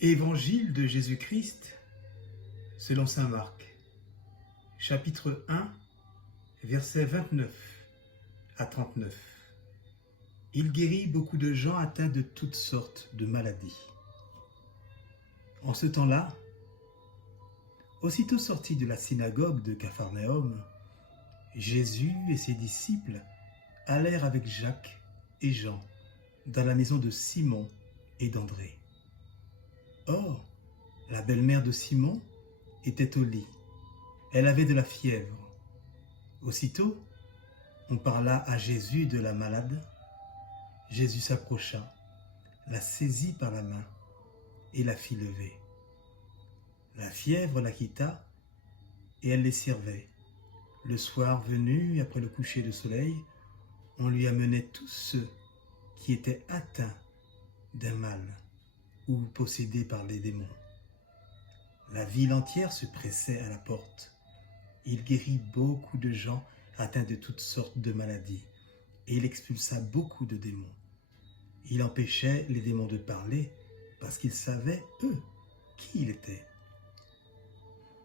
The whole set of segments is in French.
Évangile de Jésus-Christ selon saint Marc, chapitre 1, versets 29 à 39. Il guérit beaucoup de gens atteints de toutes sortes de maladies. En ce temps-là, aussitôt sorti de la synagogue de Capharnaüm, Jésus et ses disciples allèrent avec Jacques et Jean dans la maison de Simon et d'André. Or, la belle-mère de Simon était au lit. Elle avait de la fièvre. Aussitôt, on parla à Jésus de la malade. Jésus s'approcha, la saisit par la main et la fit lever. La fièvre la quitta et elle les servait. Le soir venu, après le coucher de soleil, on lui amenait tous ceux qui étaient atteints d'un mal ou possédés par les démons. La ville entière se pressait à la porte. Il guérit beaucoup de gens atteints de toutes sortes de maladies et il expulsa beaucoup de démons. Il empêchait les démons de parler parce qu'ils savaient, eux, qui il était.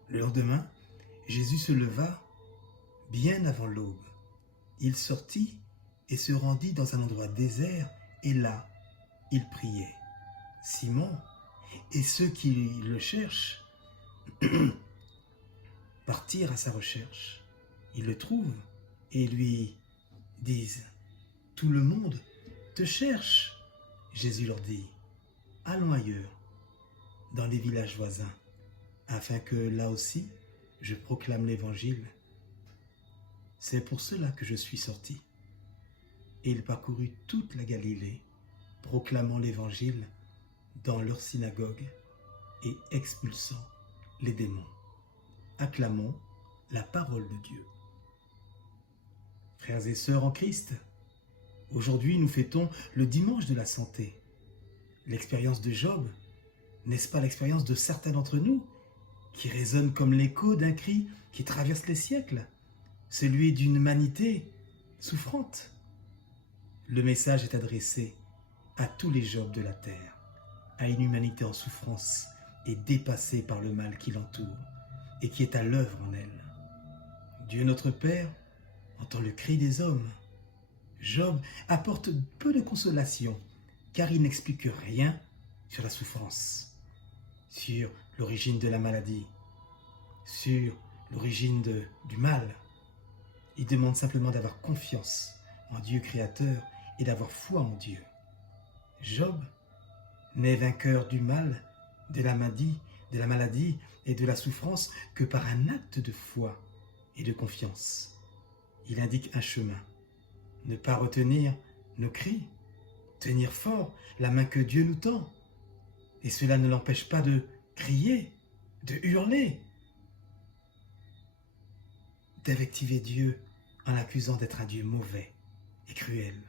Le lendemain, Jésus se leva bien avant l'aube. Il sortit et se rendit dans un endroit désert et là, il priait. Simon et ceux qui le cherchent partirent à sa recherche. Ils le trouvent et lui disent « Tout le monde te cherche !» Jésus leur dit « Allons ailleurs, dans les villages voisins, afin que là aussi je proclame l'évangile. C'est pour cela que je suis sorti. » Et il parcourut toute la Galilée, proclamant l'évangile dans leur synagogue et expulsant les démons. Acclamons la parole de Dieu. Frères et sœurs en Christ, aujourd'hui nous fêtons le dimanche de la santé. L'expérience de Job, n'est-ce pas l'expérience de certains d'entre nous qui résonne comme l'écho d'un cri qui traverse les siècles, celui d'une humanité souffrante? Le message est adressé à tous les Jobs de la terre, à une humanité en souffrance et dépassée par le mal qui l'entoure et qui est à l'œuvre en elle. Dieu notre Père entend le cri des hommes. Job apporte peu de consolation car il n'explique rien sur la souffrance, sur l'origine de la maladie, sur l'origine du mal. Il demande simplement d'avoir confiance en Dieu créateur et d'avoir foi en Dieu. Job n'est vainqueur du mal, de la maladie et de la souffrance que par un acte de foi et de confiance. Il indique un chemin. Ne pas retenir nos cris, tenir fort la main que Dieu nous tend. Et cela ne l'empêche pas de crier, de hurler, d'invectiver Dieu en l'accusant d'être un Dieu mauvais et cruel.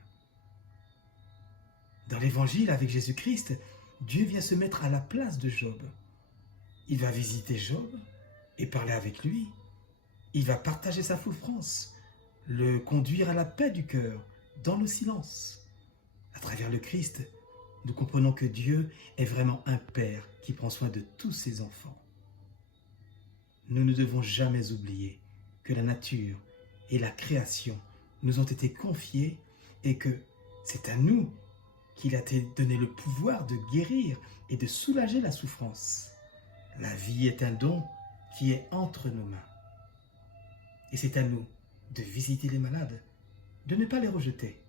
Dans l'évangile avec Jésus-Christ, Dieu vient se mettre à la place de Job. Il va visiter Job et parler avec lui. Il va partager sa souffrance, le conduire à la paix du cœur, dans le silence. À travers le Christ, nous comprenons que Dieu est vraiment un Père qui prend soin de tous ses enfants. Nous ne devons jamais oublier que la nature et la création nous ont été confiées et que c'est à nous qu'il a donné le pouvoir de guérir et de soulager la souffrance. La vie est un don qui est entre nos mains. Et c'est à nous de visiter les malades, de ne pas les rejeter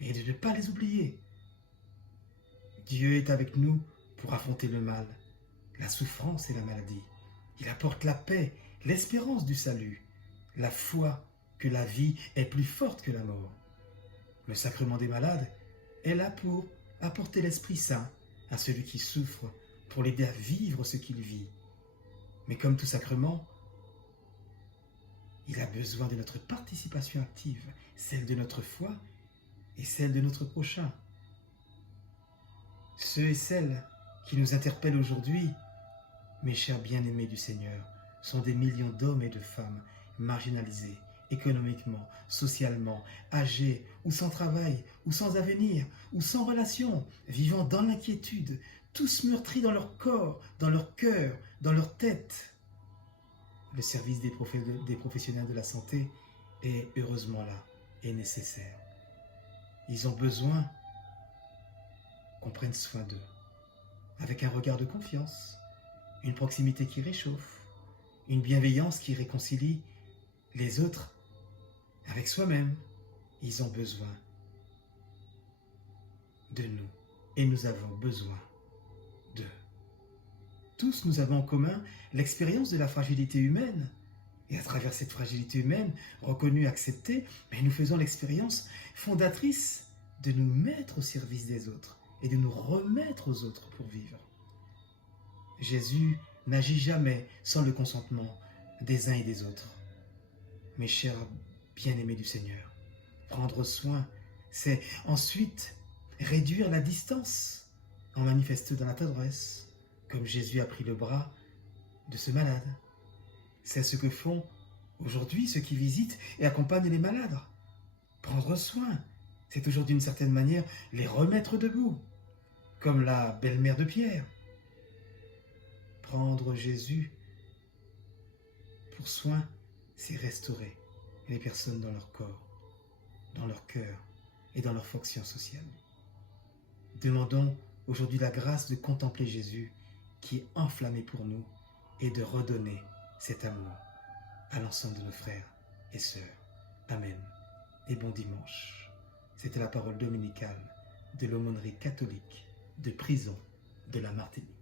et de ne pas les oublier. Dieu est avec nous pour affronter le mal, la souffrance et la maladie. Il apporte la paix, l'espérance du salut, la foi que la vie est plus forte que la mort. Le sacrement des malades est là pour apporter l'Esprit Saint à celui qui souffre, pour l'aider à vivre ce qu'il vit. Mais comme tout sacrement, il a besoin de notre participation active, celle de notre foi et celle de notre prochain. Ceux et celles qui nous interpellent aujourd'hui, mes chers bien-aimés du Seigneur, sont des millions d'hommes et de femmes marginalisés, économiquement, socialement, âgés, ou sans travail, ou sans avenir, ou sans relation, vivant dans l'inquiétude, tous meurtris dans leur corps, dans leur cœur, dans leur tête. Le service des professionnels de la santé est heureusement là et nécessaire. Ils ont besoin qu'on prenne soin d'eux, avec un regard de confiance, une proximité qui réchauffe, une bienveillance qui réconcilie les autres avec soi-même. Ils ont besoin de nous et nous avons besoin d'eux. Tous nous avons en commun l'expérience de la fragilité humaine. Et à travers cette fragilité humaine, reconnue, acceptée, nous faisons l'expérience fondatrice de nous mettre au service des autres et de nous remettre aux autres pour vivre. Jésus n'agit jamais sans le consentement des uns et des autres. Mes chers bien-aimés du Seigneur, prendre soin, c'est ensuite réduire la distance en manifestant la tendresse, comme Jésus a pris le bras de ce malade. C'est ce que font aujourd'hui ceux qui visitent et accompagnent les malades. Prendre soin, c'est aujourd'hui d'une certaine manière les remettre debout, comme la belle-mère de Pierre. Prendre Jésus pour soin, c'est restaurer les personnes dans leur corps, dans leur cœur et dans leur fonction sociale. Demandons aujourd'hui la grâce de contempler Jésus qui est enflammé pour nous et de redonner cet amour à l'ensemble de nos frères et sœurs. Amen et bon dimanche. C'était la parole dominicale de l'aumônerie catholique de prison de la Martinique.